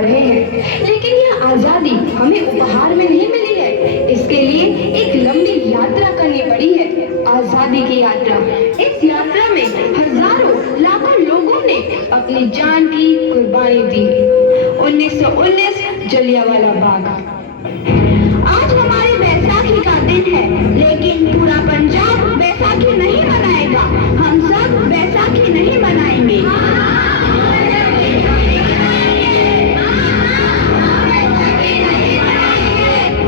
रहे हैं, लेकिन यह आजादी हमें उपहार में नहीं मिली है। इसके लिए एक लंबी यात्रा करनी पड़ी है, आजादी की यात्रा। इस यात्रा में हजारों लाखों लोगों ने अपनी जान की कुर्बानी दी। 1919 जलियांवाला बाग। आज हमारी बैसाखी का दिन है, लेकिन पूरा पंजाब बैसाखी नहीं मनाएगा। हम सब बैसाखी नहीं मनाएंगे।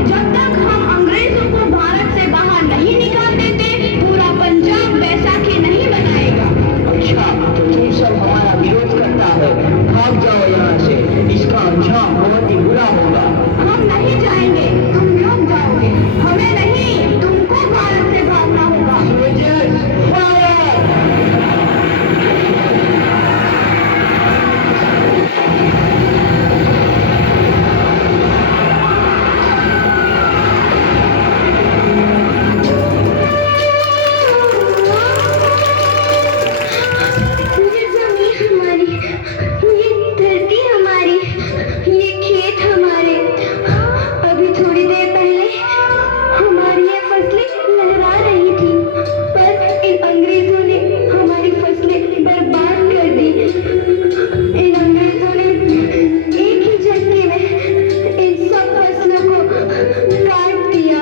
जब तक हम अंग्रेजों को भारत से बाहर नहीं निकाल देते, पूरा पंजाब बैसाखी नहीं मनाएगा। अच्छा, तो तुम सब हमारा विरोध करता है, भाग जाओ यहाँ से। इसका अंजाम बहुत ही बुरा होगा। हम नहीं जाएंगे, तुम लोग जाओगे। हमें नहीं, तुमको भारत से भागना होगा। ये जमीन हमारी, ये धरती हमारी, ये खेत हमारे। अभी थोड़ी देर पहले हमारी ये फसलें लहरा रही थी, पर इन अंग्रेजों ने हमारी फसलें बर्बाद कर दी। इन अंग्रेजों ने एक ही झटके में इन सब फसलों को काट दिया।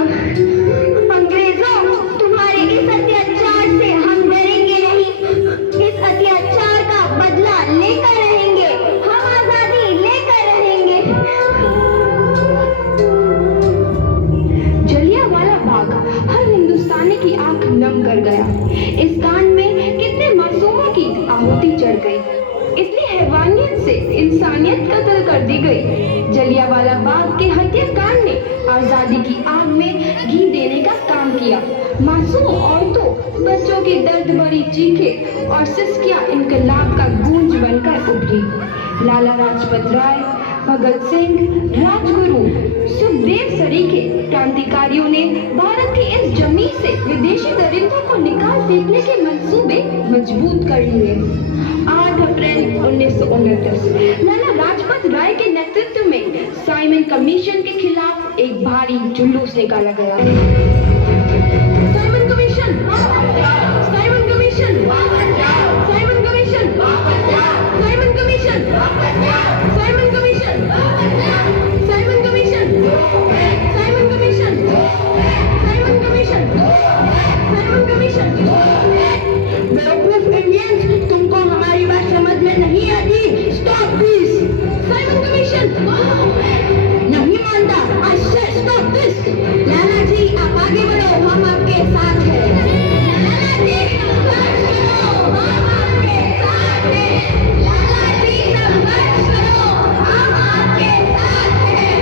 अंग्रेजों, तुम्हारे इस अत्याचार से हम डरेंगे नहीं। इस अत्याचार का बदला लेकर रहेंगे। हम आजादी लेकर रहेंगे। जलियांवाला बाग हर हिंदुस्तानी की आंख नम कर गया। इस कांड में कितने मासूमों की आहुति चढ़ गई। इतनी हैवानियत से इंसानियत कत्ल कर दी गई। जलियांवाला बाग के हत्याकांड ने आजादी की आग में घी देने का काम किया। मासूम औरतों, बच्चों की दर्द भरी चीखें और सिसकियां इनकलाब का गूंज बनकर उभरी। लाला लाजपत राय, भगत सिंह, राजगुरु, सुखदेव सरीखे क्रांतिकारियों ने भारत की इस जमीन से विदेशी दरिंदों को निकाल फेंकने के मंसूबे मजबूत कर लिए। 8 अप्रैल 1929 लाला लाजपत राय के नेतृत्व में साइमन कमीशन के खिलाफ एक भारी जुलूस निकाला गया। Simon commission, Simon commission, Simon commission, Simon commission, Simon commission, Simon commission, Simon commission, Simon commission, Simon commission. बेवकूफ इंडियंस, तुमको हमारी बात समझ में नहीं आती। Stop this. Simon commission. नहीं मानता। आई से स्टॉप दिस। लाला जी, आप आगे बढ़ो, हम आपके साथ हैं। लाला जी, संघर्ष करो, हम आपके साथ हैं। लाला जी, संघर्ष करो, हम आपके साथ हैं।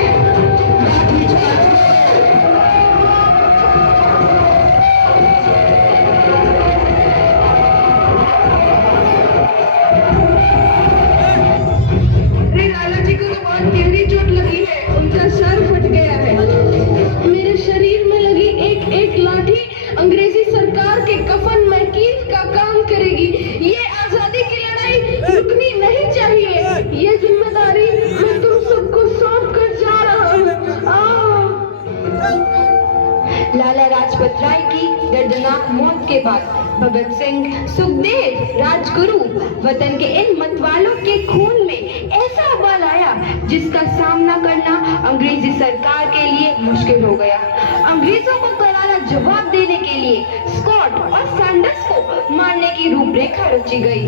लाठी चार्ज। अरे लाला जी को तो बहुत गहरी चोट लगी है, उनका सर फट गया है। मेरे शरीर में लगी एक एक लाठी अंग्रेजी सरकार के कफन में कील का काम करेगी। ये आजादी की लड़ाई रुकनी नहीं चाहिए। ये जिम्मेदारी मैं तुम सबको सौंप कर जा रहा हूँ। लाला लाजपत राय की दर्दनाक मौत के बाद भगत सिंह, सुखदेव, राजगुरु वतन के इन मतवालों के खून में ऐसा बल आया जिसका सामना करना अंग्रेजी सरकार के लिए मुश्किल हो गया। अंग्रेजों को करारा जवाब देने के लिए स्कॉट और सैंडर्स को मारने की रूपरेखा रची गई।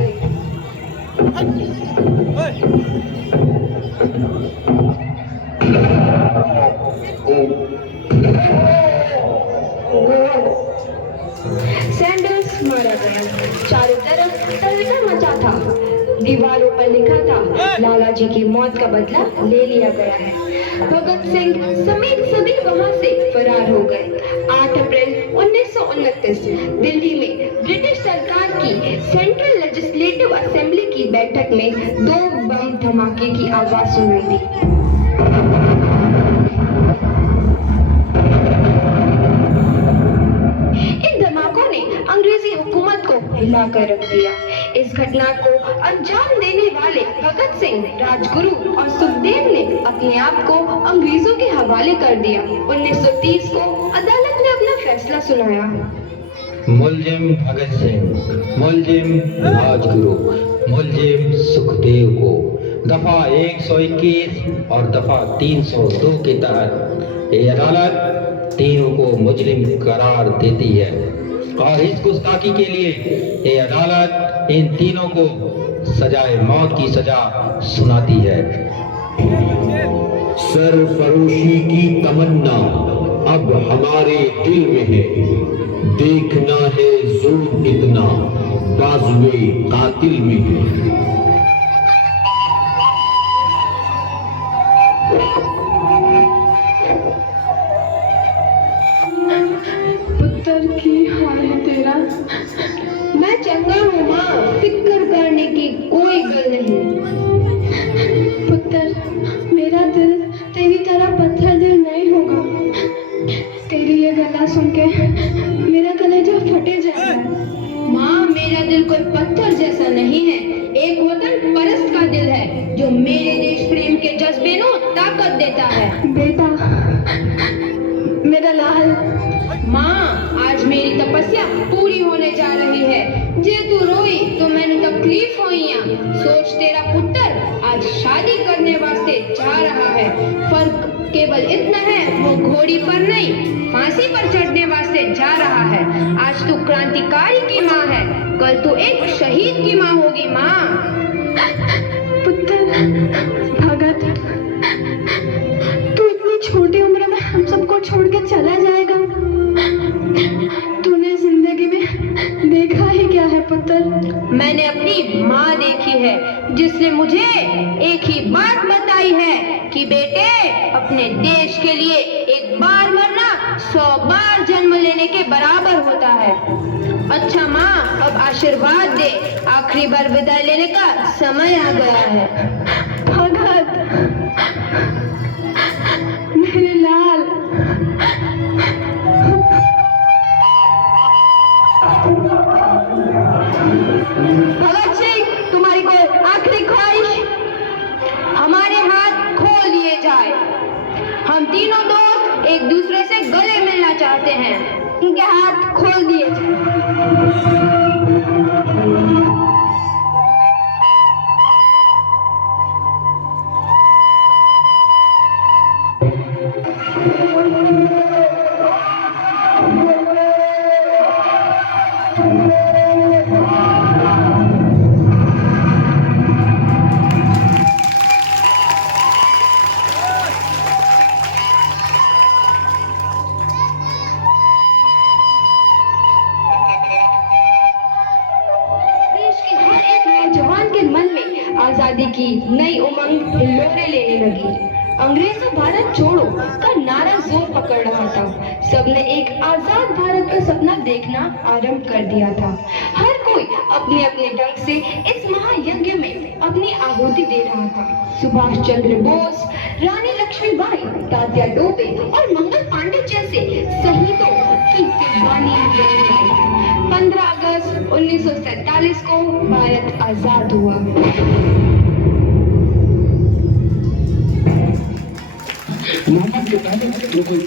सैंडर्स मारा गया। चारों तरफ तहलका मचा था। दीवारों पर लिखा था, लाला जी की मौत का बदला ले लिया गया है। भगत सिंह समेत सभी वहां से फरार हो गए। 8 अप्रैल 1929 दिल्ली में ब्रिटिश सरकार की सेंट्रल लेजिस्लेटिव असेंबली की बैठक में 2 बम धमाके की आवाज सुनाई दी। इन धमाकों ने अंग्रेजी हुकूमत को हिला कर रख दिया। इस घटना को अंजाम देने वाले भगत सिंह, राजगुरु और सुखदेव ने अपने आप को अंग्रेजों के हवाले कर दिया। 1930 को अदालत ने अपना फैसला सुनाया। मुलजिम भगत सिंह, मुलजिम राजगुरु, मुलजिम सुखदेव को दफा 121 और दफा 302 के तहत ये अदालत तीनों को मुजरिम करार देती है और इस गुस्ताखी के लिए ये अदालत इन तीनों को सजाए मौत की सजा सुनाती है। सरफरोशी की तमन्ना अब हमारे दिल में है, देखना है जोर कितना बाजुए कातिल में है। पुत्र की हाल है तेरा। मैं चंगा हूँ माँ, फिक्र करने की कोई गल नहीं। पुत्र, मेरा दिल तेरी तरह पत्थर दिल नहीं होगा। तेरी ये गला सुन के मेरा कलेजा फटे जा रहा है। माँ, मेरा दिल कोई पत्थर जैसा नहीं है, एक वतन परस्त का दिल है जो मेरे देश प्रेम के जज्बे को ताकत देता है। बेटा, मेरा लाल। माँ, आज मेरी तपस्या पूरी होने जा रही है। जे तू रोई तो मैंने तकलीफ हुई। सोच, तेरा पुत्र आज शादी करने वास्ते जा रहा है। फर्क केवल इतना है, वो घोड़ी पर नहीं फांसी पर चढ़ने वास्ते जा रहा है। आज तू क्रांतिकारी की माँ है, कल तू एक शहीद की माँ होगी। माँ। पुत्र भगत, तू इतनी छोटी उम्र में हम सबको छोड़ के चला जाएगा। तूने जिंदगी में देखा ही क्या है पुत्र? मैंने अपनी माँ देखी है, जिसने मुझे एक ही बात बताई है कि बेटे, अपने देश के लिए एक बार मरना 100 बार जन्म लेने के बराबर होता है। अच्छा माँ, अब आशीर्वाद दे, आखिरी बार विदाई लेने का समय आ गया है। भगत, मेरे लाल। भगत सिंह, तुम्हारी कोई आखिरी ख्वाहिश? हमारे हाथ खोल दिए जाए। हम तीनों दोस्त एक दूसरे से गले मिलना चाहते हैं। इनके हाथ खोल दिए जाए। आजादी की नई उमंग हिलोरे लेने लगी। अंग्रेजों भारत छोड़ो का नारा जोर पकड़ रहा था। सबने एक आजाद भारत का सपना देखना आरंभ कर दिया था। हर कोई अपने अपने ढंग से इस महायज्ञ में अपनी आहुति दे रहा था। सुभाष चंद्र बोस, रानी लक्ष्मीबाई, तात्या टोपे और मंगल पांडे जैसे शहीदों की कुर्बानी देने आई। 15 अगस्त 1947 को भारत आजाद हुआ। मोहम्मद के पहले जो कोई